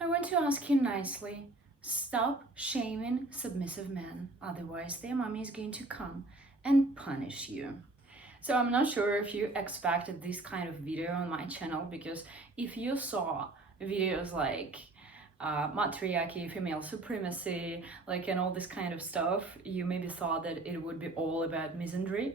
I want to ask you nicely, stop shaming submissive men, otherwise their mommy is going to come and punish you. So I'm not sure if you expected this kind of video on my channel, because if you saw videos like matriarchy, female supremacy, like, and all this kind of stuff, you maybe thought that it would be all about misandry.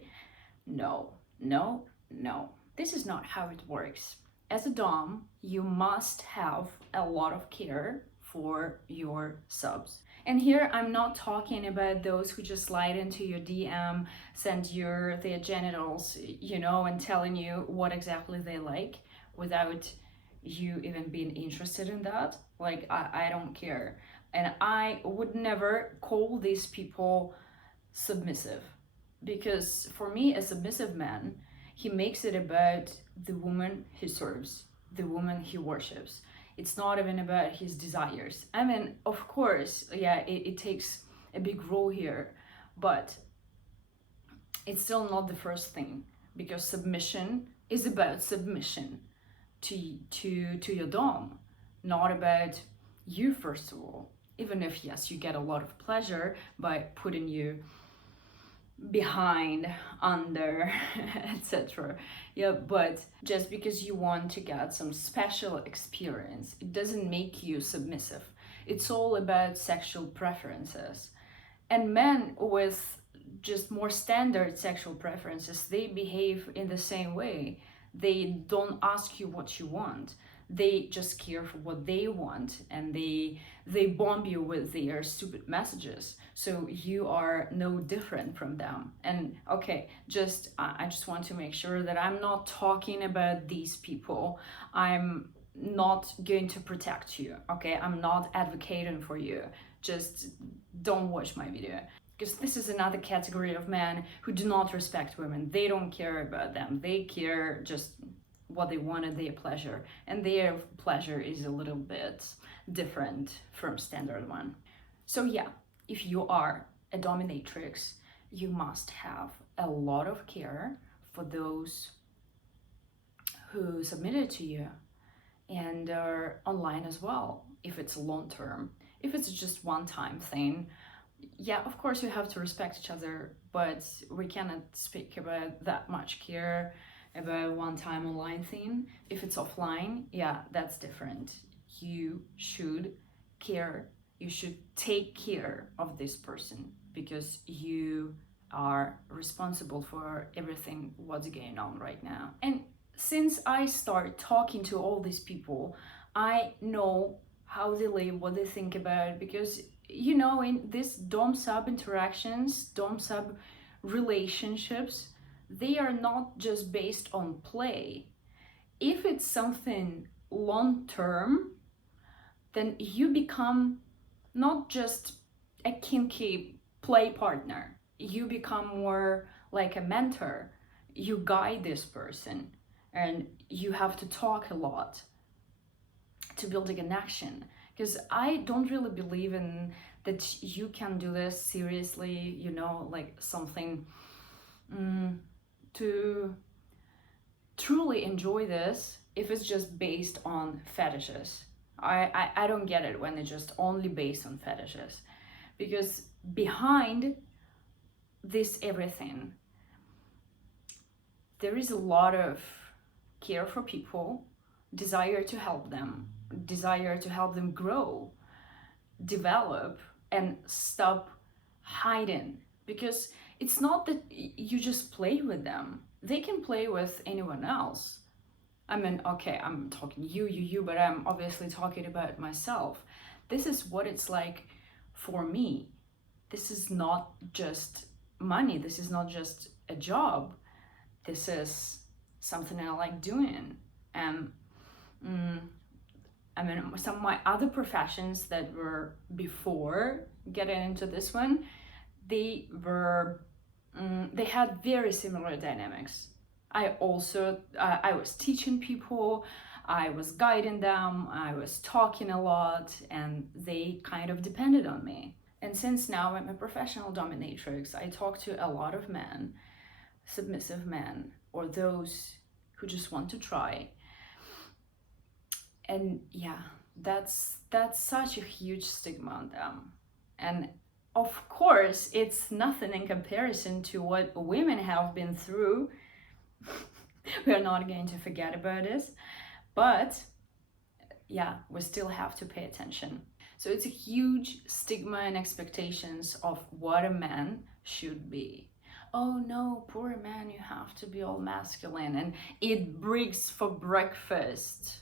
No, no, no. This is not how it works. As a Dom, you must have a lot of care for your subs. And here I'm not talking about those who just slide into your DM, send you their genitals, and telling you what exactly they like without you even being interested in that. Like, I don't care. And I would never call these people submissive, because for me, a submissive man, he makes it about the woman he serves, the woman he worships. It's not even about his desires. I mean, of course, yeah, it takes a big role here, but it's still not the first thing, because submission is about submission to your dom, not about you, first of all. Even if, yes, you get a lot of pleasure by putting you behind, under, etc. Yeah, but just because you want to get some special experience, it doesn't make you submissive. It's all about sexual preferences. And men with just more standard sexual preferences, they behave in the same way. They don't ask you what you want. They just care for what they want, and they bomb you with their stupid messages. So you are no different from them. And okay, I just want to make sure that I'm not talking about these people. I'm not going to protect you, okay? I'm not advocating for you. Just don't watch my video, because this is another category of men who do not respect women. They don't care about them. They care just what they wanted, their pleasure, and their pleasure is a little bit different from standard one. So yeah, if you are a dominatrix, you must have a lot of care for those who submitted to you, and are online as well, if it's long term. If it's just one time thing, yeah, of course you have to respect each other, but we cannot speak about that much care about one time online thing. If it's offline, yeah, that's different. You should care, you should take care of this person, because you are responsible for everything what's going on right now. And since I start talking to all these people, I know how they live, what they think about, because in these dom sub interactions, dom sub relationships, they are not just based on play. If it's something long term, then you become not just a kinky play partner, you become more like a mentor. You guide this person, and you have to talk a lot to build a connection, because I don't really believe in that you can do this seriously, like something to truly enjoy this, if it's just based on fetishes. I don't get it when it's just only based on fetishes, because behind this everything, there is a lot of care for people, desire to help them grow, develop, and stop hiding. Because it's not that you just play with them, they can play with anyone else. I mean, okay, I'm talking you, but I'm obviously talking about myself. This is what it's like for me. This is not just money, this is not just a job, this is something I like doing. And I mean, some of my other professions that were before getting into this one, they had very similar dynamics. I was teaching people, I was guiding them, I was talking a lot, and they kind of depended on me. And since now I'm a professional dominatrix, I talk to a lot of men, submissive men, or those who just want to try. And yeah, that's that's such a huge stigma on them. And of course, it's nothing in comparison to what women have been through. We are not going to forget about this, but yeah, we still have to pay attention. So it's a huge stigma and expectations of what a man should be. Oh no, poor man, you have to be all masculine and eat bricks for breakfast.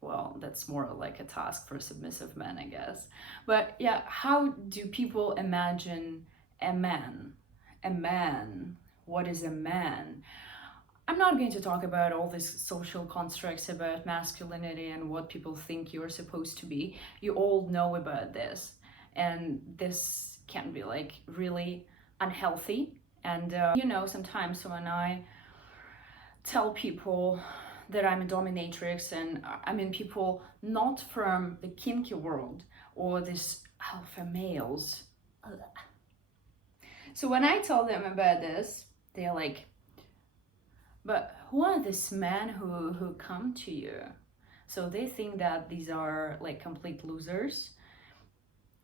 Well, that's more like a task for submissive men, I guess. But yeah, how do people imagine a man? A man. What is a man? I'm not going to talk about all these social constructs about masculinity and what people think you're supposed to be. You all know about this. And this can be like really unhealthy. And sometimes when I tell people that I'm a dominatrix, and I mean people not from the kinky world or this alpha males. Ugh. So when I tell them about this, they're like, but who are these men who come to you? So they think that these are like complete losers.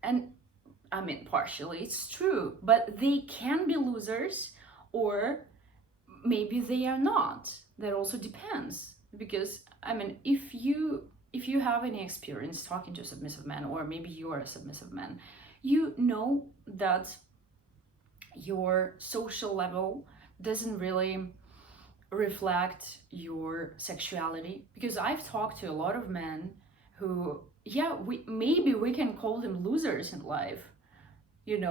And I mean, partially it's true, but they can be losers, or maybe they are not. That also depends. Because I mean, if you have any experience talking to a submissive man, or maybe you are a submissive man, you know that your social level doesn't really reflect your sexuality. Because I've talked to a lot of men who, yeah, we can call them losers in life, who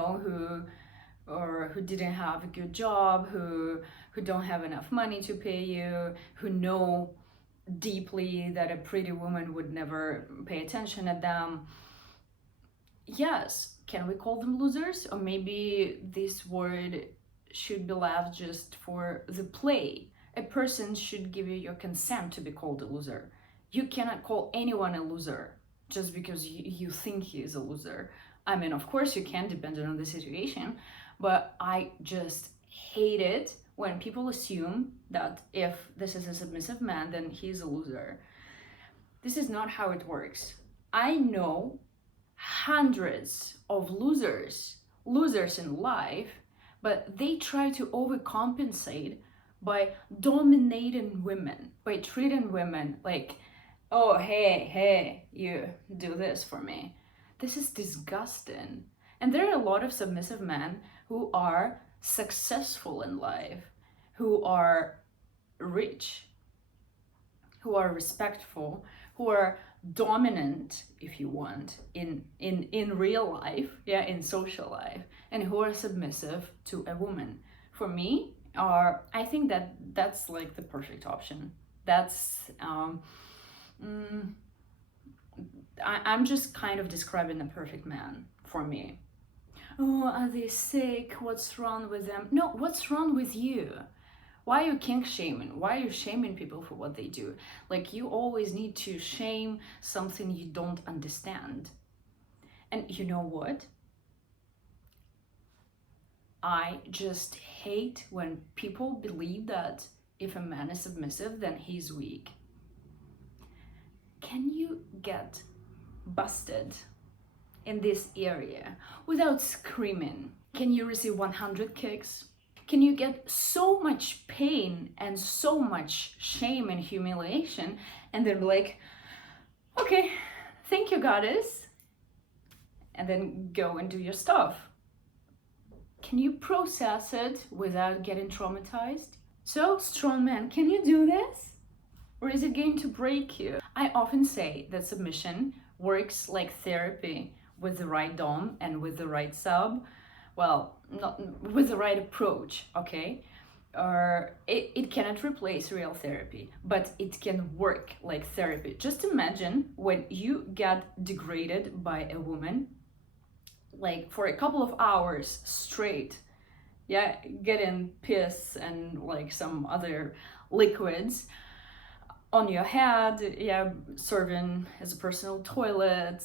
didn't have a good job, who don't have enough money to pay you, who know deeply that a pretty woman would never pay attention at them. Yes, can we call them losers? Or maybe this word should be left just for the play. A person should give you your consent to be called a loser. You cannot call anyone a loser just because you think he is a loser. I mean, of course you can, depending on the situation, but I just hate it when people assume that if this is a submissive man, then he's a loser. This is not how it works. I know hundreds of losers in life, but they try to overcompensate by dominating women, by treating women like, oh, hey, you do this for me. This is disgusting. And there are a lot of submissive men who are successful in life, who are rich, who are respectful, who are dominant, if you want, in real life, in social life, and who are submissive to a woman. For me, I think that's like the perfect option. That's I'm just kind of describing a perfect man for me. Oh, are they sick? What's wrong with them? No, what's wrong with you? Why are you kink shaming? Why are you shaming people for what they do? Like, you always need to shame something you don't understand. And you know what? I just hate when people believe that if a man is submissive, then he's weak. Can you get busted in this area without screaming? Can you receive 100 kicks? Can you get so much pain and so much shame and humiliation and then be like, okay, thank you, goddess, and then go and do your stuff? Can you process it without getting traumatized? So, strong man, can you do this? Or is it going to break you? I often say that submission works like therapy with the right dom and with the right sub. Well, not with the right approach, okay? It cannot replace real therapy, but it can work like therapy. Just imagine when you get degraded by a woman, like for a couple of hours straight, getting piss and like some other liquids on your head, serving as a personal toilet.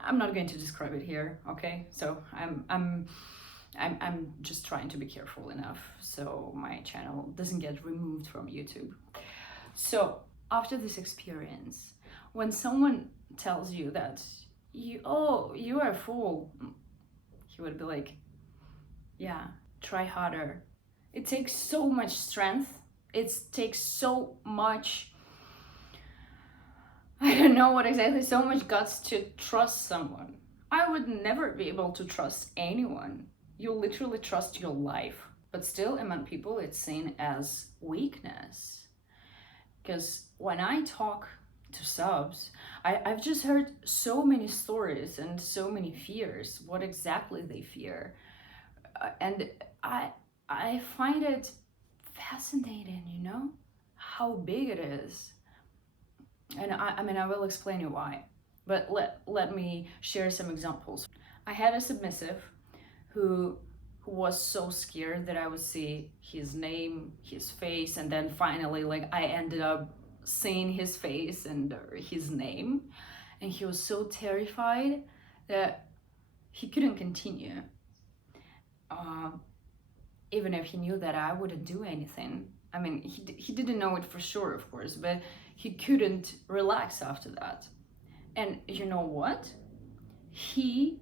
I'm not going to describe it here, okay? So I'm just trying to be careful enough so my channel doesn't get removed from YouTube. So after this experience, when someone tells you that you are a fool, he would be like, yeah, try harder. It takes so much strength. It takes so much, I don't know what exactly, so much guts to trust someone. I would never be able to trust anyone. You literally trust your life. But still, among people, it's seen as weakness. Because when I talk to subs, I've just heard so many stories and so many fears, what exactly they fear. And I find it fascinating, how big it is. And I mean, I will explain you why. But let me share some examples. I had a submissive who was so scared that I would see his name, his face, and then finally, like, I ended up seeing his face and his name. And he was so terrified that he couldn't continue. Even if he knew that I wouldn't do anything. I mean, he didn't know it for sure, of course, but he couldn't relax after that. And you know what? He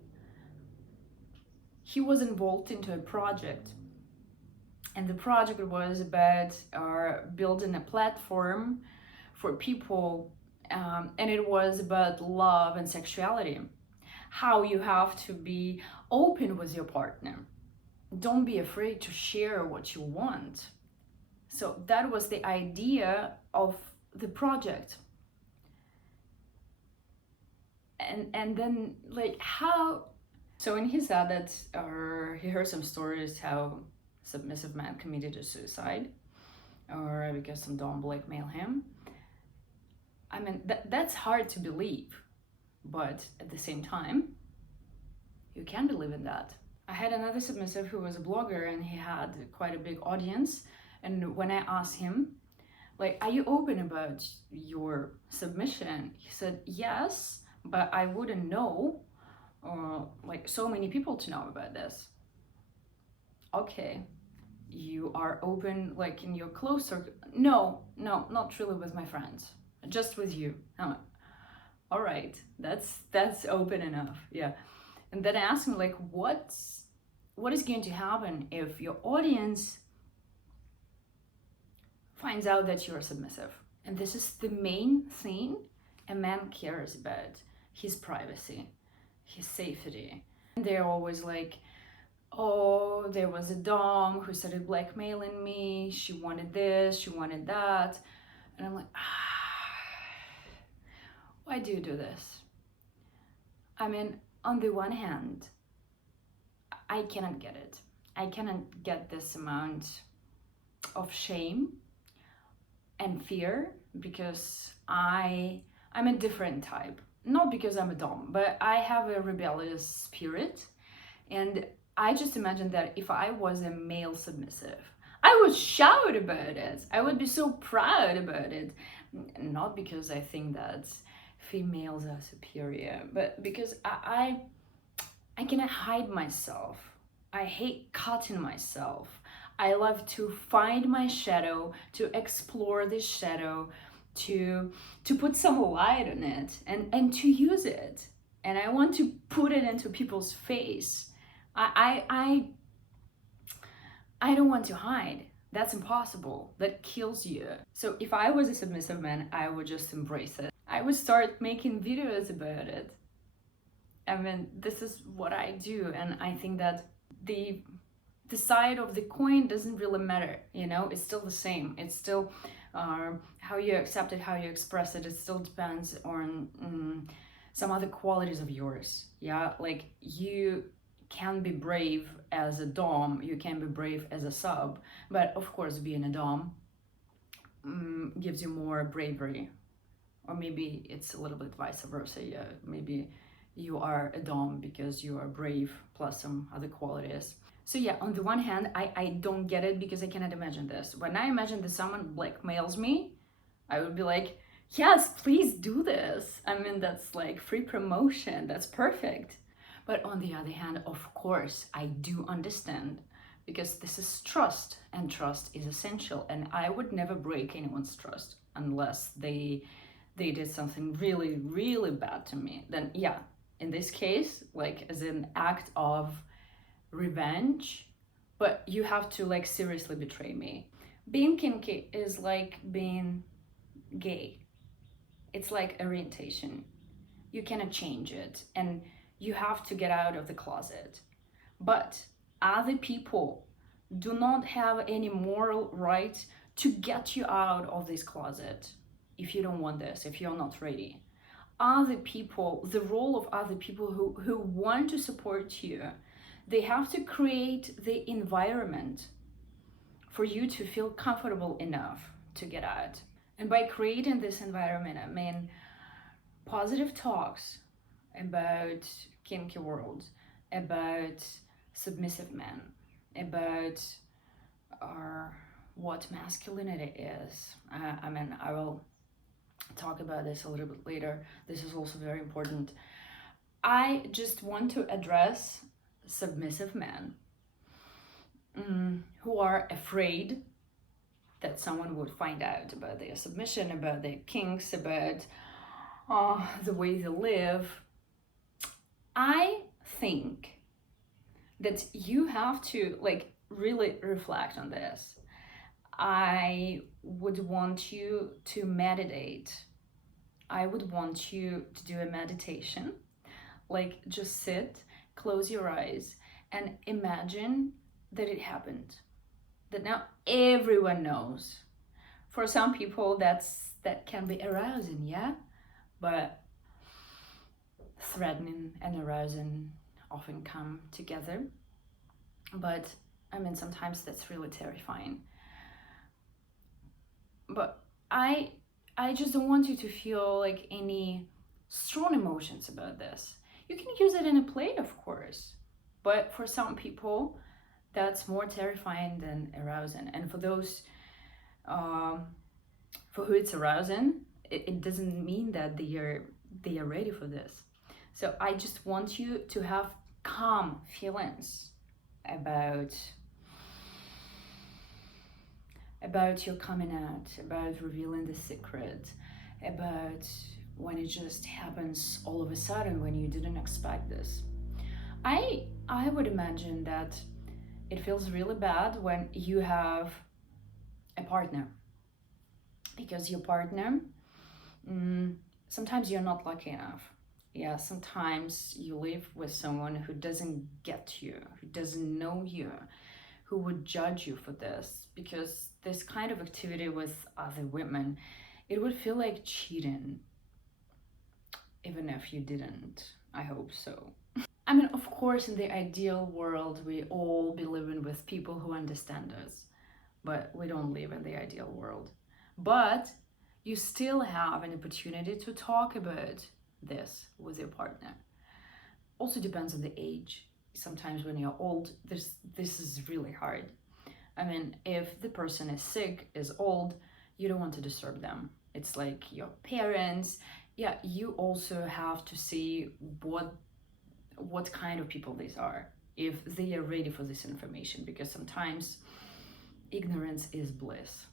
was involved into a project. And the project was about building a platform for people, and it was about love and sexuality. How you have to be open with your partner. Don't be afraid to share what you want. So that was the idea of the project. And then, like, how, so when he said that, or he heard some stories how submissive man committed a suicide, or because some dom blackmail him. I mean, that's hard to believe, but at the same time, you can believe in that. I had another submissive who was a blogger, and he had quite a big audience. And when I asked him, like, are you open about your submission? He said, yes, but I wouldn't know, like, so many people to know about this. Okay, you are open, like, in your close circle? No, not really with my friends, just with you. I'm like, all right, that's open enough, yeah. And then I asked him, like, what is going to happen if your audience finds out that you're submissive? And this is the main thing a man cares about: his privacy, his safety. And they're always like, oh, there was a dom who started blackmailing me, she wanted this, she wanted that. And I'm like, why do you do this? I mean, on the one hand, I cannot get it. I cannot get this amount of shame and fear, because I'm a different type. Not because I'm a dom, but I have a rebellious spirit. And I just imagine that if I was a male submissive, I would shout about it. I would be so proud about it. Not because I think that females are superior, but because I cannot hide myself. I hate cutting myself. I love to find my shadow, to explore this shadow, to put some light on it, and to use it. And I want to put it into people's face. I don't want to hide. That's impossible. That kills you. So if I was a submissive man, I would just embrace it. I would start making videos about it. I mean, this is what I do, and I think that the side of the coin doesn't really matter, it's still the same. It's still how you accept it, how you express it. It still depends on some other qualities of yours. Yeah, like, you can be brave as a dom, you can be brave as a sub, but of course being a dom gives you more bravery. Or maybe it's a little bit vice versa. Yeah, maybe you are a dom because you are brave plus some other qualities. So yeah, on the one hand, I don't get it, because I cannot imagine this. When I imagine that someone blackmails me, I would be like, yes, please do this. I mean, that's like free promotion, that's perfect. But on the other hand, of course, I do understand, because this is trust, and trust is essential, and I would never break anyone's trust unless they they did something really, really bad to me, then yeah, in this case, like as an act of revenge, but you have to like seriously betray me. Being kinky is like being gay. It's like orientation. You cannot change it and you have to get out of the closet. But other people do not have any moral right to get you out of this closet if you don't want this, if you're not ready. Other people, the role of other people who want to support you, they have to create the environment for you to feel comfortable enough to get out. And by creating this environment, I mean positive talks about kinky world, about submissive men, about what masculinity is. I mean, I will talk about this a little bit later. This is also very important. I just want to address submissive men who are afraid that someone would find out about their submission, about their kinks, about the way they live. I think that you have to like really reflect on this. I would want you to meditate. I would want you to do a meditation. Like just sit, close your eyes, and imagine that it happened. That now everyone knows. For some people that can be arousing, yeah? But threatening and arousing often come together. But I mean, sometimes that's really terrifying. But I just don't want you to feel like any strong emotions about this. You can use it in a play, of course, but for some people, that's more terrifying than arousing. And for those for who it's arousing, it doesn't mean that they are ready for this. So I just want you to have calm feelings about your coming out, about revealing the secret, about when it just happens all of a sudden when you didn't expect this. I would imagine that it feels really bad when you have a partner, because your partner, sometimes you're not lucky enough. Yeah, sometimes you live with someone who doesn't get you, who doesn't know you, who would judge you for this, because this kind of activity with other women, it would feel like cheating, even if you didn't. I hope so. I mean, of course, in the ideal world, we all be living with people who understand us, but we don't live in the ideal world. But you still have an opportunity to talk about this with your partner. Also depends on the age. Sometimes when you're old, this is really hard. I mean, if the person is sick, is old, you don't want to disturb them. It's like your parents. Yeah, you also have to see what kind of people these are, if they are ready for this information, because sometimes ignorance is bliss.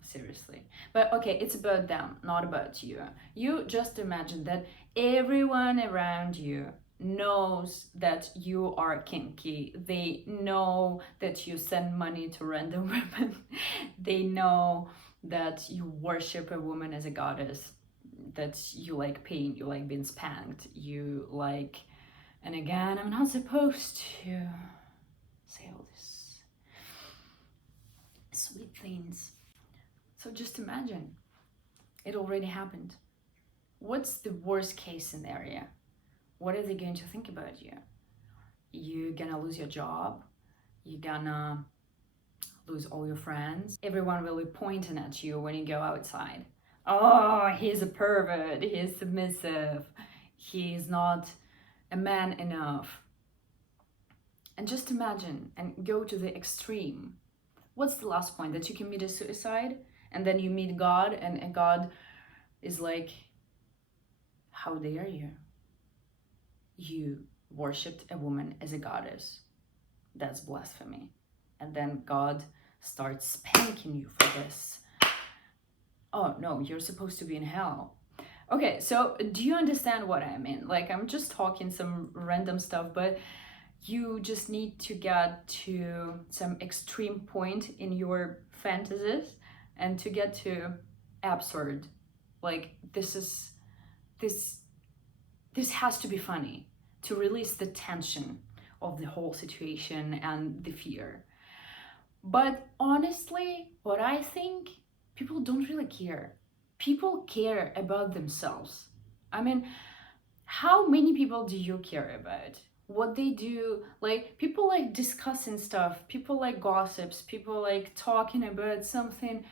Seriously. But okay, it's about them, not about you. You just imagine that everyone around you knows that you are kinky. They know that you send money to random women. They know that you worship a woman as a goddess, that you like pain, you like being spanked, you like, and again, I'm not supposed to say all this sweet things. So just imagine, it already happened. What's the worst case scenario? What are they going to think about you? You're gonna lose your job. You're gonna lose all your friends. Everyone will be pointing at you when you go outside. Oh, he's a pervert. He's submissive. He's not a man enough. And just imagine and go to the extreme. What's the last point? That you commit a suicide and then you meet God and God is like, how dare you? You worshipped a woman as a goddess. That's blasphemy. And then God starts spanking you for this. Oh no, you're supposed to be in hell. Okay, so do you understand what I mean? Like, I'm just talking some random stuff, but you just need to get to some extreme point in your fantasies and to get to absurd. Like, this this has to be funny to release the tension of the whole situation and the fear. But honestly, what I think, people don't really care. People care about themselves. I mean, how many people do you care about? What they do? Like, people like discussing stuff, people like gossips, people like talking about something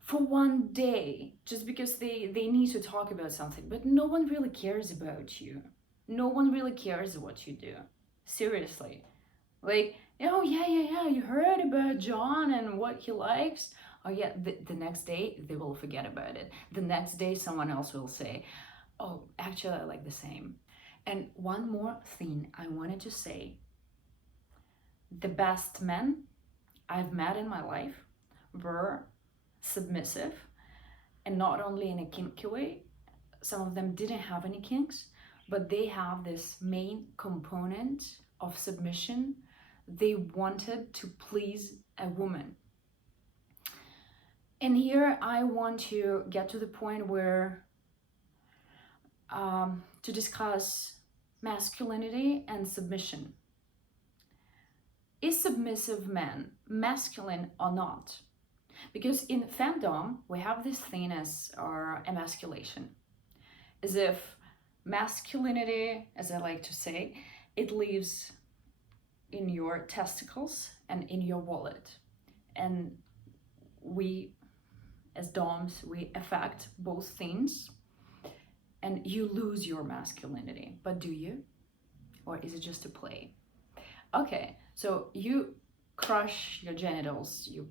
for one day just because they need to talk about something. But no one really cares about you. No one really cares what you do. Seriously. Like, oh yeah, you heard about John and what he likes. Oh yeah, the next day they will forget about it. The next day someone else will say, oh, actually I like the same. And one more thing I wanted to say. The best men I've met in my life were submissive, and not only in a kinky way. Some of them didn't have any kinks, but they have this main component of submission. They wanted to please a woman. And here I want to get to the point where to discuss masculinity and submission. Is submissive man masculine or not? Because in fandom, we have this thing as our emasculation, as if masculinity, as I like to say, it lives in your testicles and in your wallet. And we, as doms, we affect both things, and you lose your masculinity. But do you? Or is it just a play? Okay, so you crush your genitals, you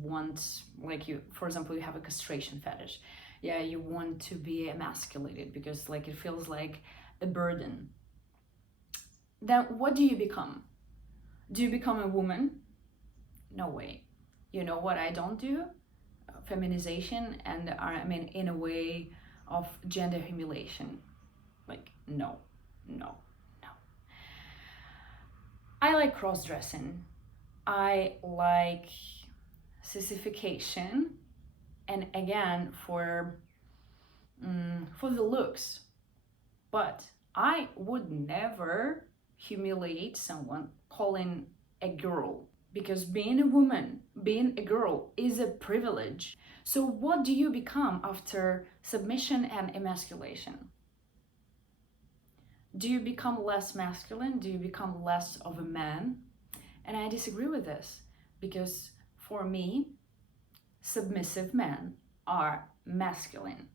want, like, you, for example, you have a castration fetish. Yeah, you want to be emasculated because like it feels like a burden. Then what do you become? Do you become a woman? No way. You know what I don't do? Feminization, and I mean in a way of gender humiliation. Like, no, no, no. I like cross-dressing. I like sissification, and again for the looks. But I would never humiliate someone calling a girl, because being a woman, being a girl is a privilege. So what do you become after submission and emasculation? Do you become less masculine? Do you become less of a man? And I disagree with this, because for me, submissive men are masculine.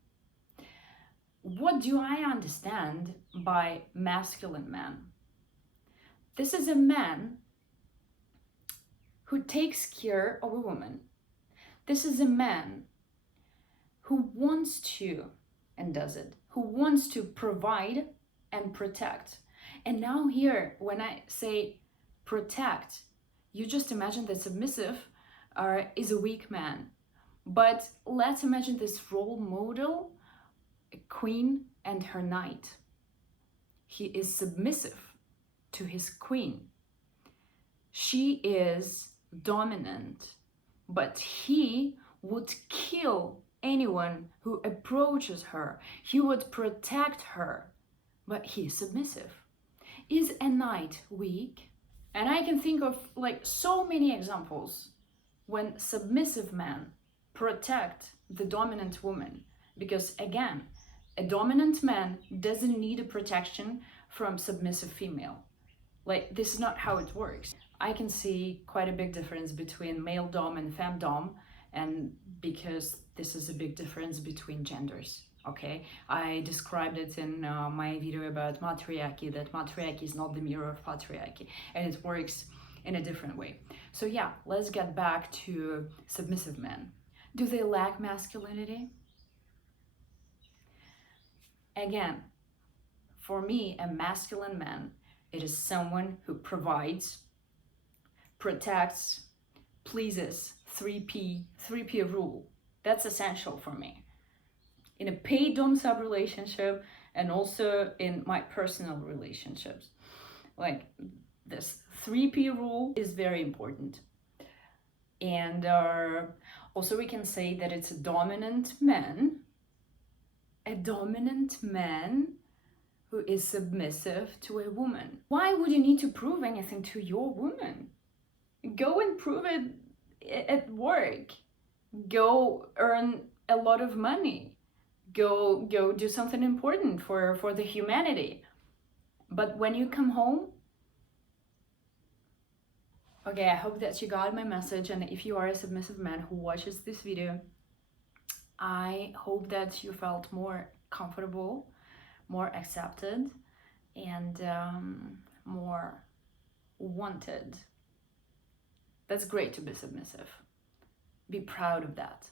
What do I understand by masculine man? This is a man who takes care of a woman. This is a man who wants to, and does it, who wants to provide and protect. And now here, when I say protect, you just imagine that submissive is a weak man. But let's imagine this role model, a queen and her knight. He is submissive to his queen. She is dominant, but he would kill anyone who approaches her. He would protect her, but he is submissive. Is a knight weak? And I can think of like so many examples when submissive men protect the dominant woman, because again, a dominant man doesn't need a protection from submissive female. Like, this is not how it works. I can see quite a big difference between male dom and femdom, and because this is a big difference between genders. Okay, I described it in my video about matriarchy, that matriarchy is not the mirror of patriarchy, and it works in a different way. So yeah, let's get back to submissive men. Do they lack masculinity? Again, for me, a masculine man, it is someone who provides, protects, pleases, 3P rule. That's essential for me. in a paid dom-sub relationship and also in my personal relationships. Like, this 3P rule is very important. And also we can say that it's a dominant man who is submissive to a woman. Why would you need to prove anything to your woman? Go and prove it at work. Go earn a lot of money. Go do something important for the humanity. But when you come home, okay, I hope that you got my message, and if you are a submissive man who watches this video, I hope that you felt more comfortable, more accepted, and more wanted. That's great to be submissive. Be proud of that.